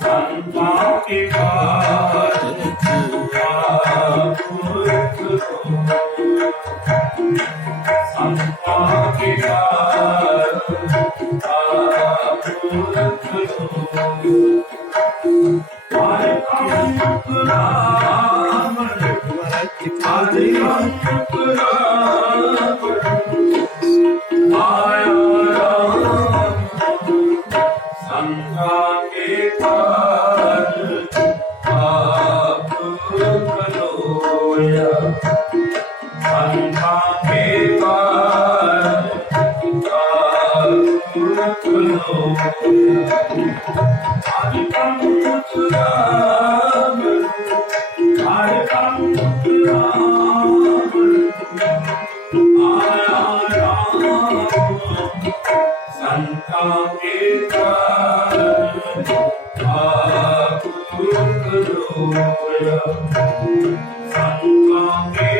ਸੰਤਾਂ ਕੇ ਕਾਜ ਸੰਤਾਂ ਕੇ ਸੰਤਾਂ Sangha Thank you.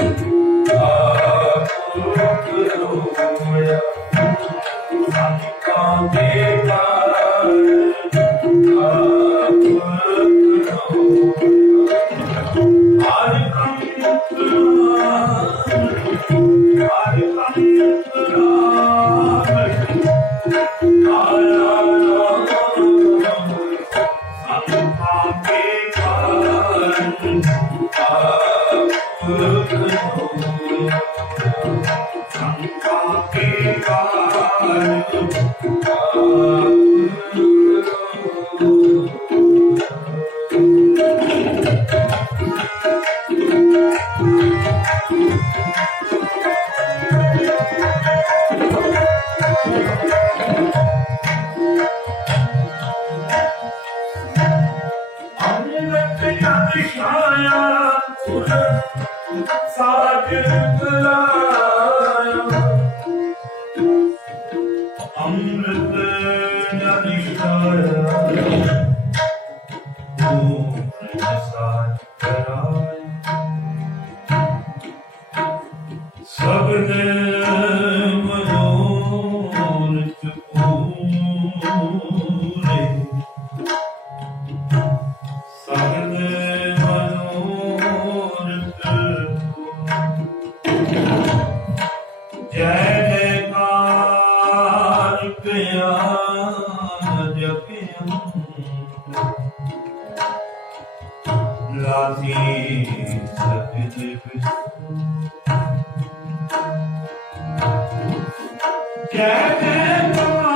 Amen. Krishna, Krishna, ਕੇ ਕਾਲ ਆਪੁ ਅੰਮ੍ਰਿਤ ਜਨ ਛਾਇਆ ਤੁਰ ਸਾਜਨ ਕਰਾਇਆ। ਅੰਮ੍ਰਿਤ ਜਨ ਛਾਇਆ ਤੂੰ ਪੂਰੇ ਲਾਤੀ ਸਤਿ ਜਿਵ ਜੈ ਜੈਕਾਰ